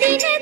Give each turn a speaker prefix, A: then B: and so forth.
A: de.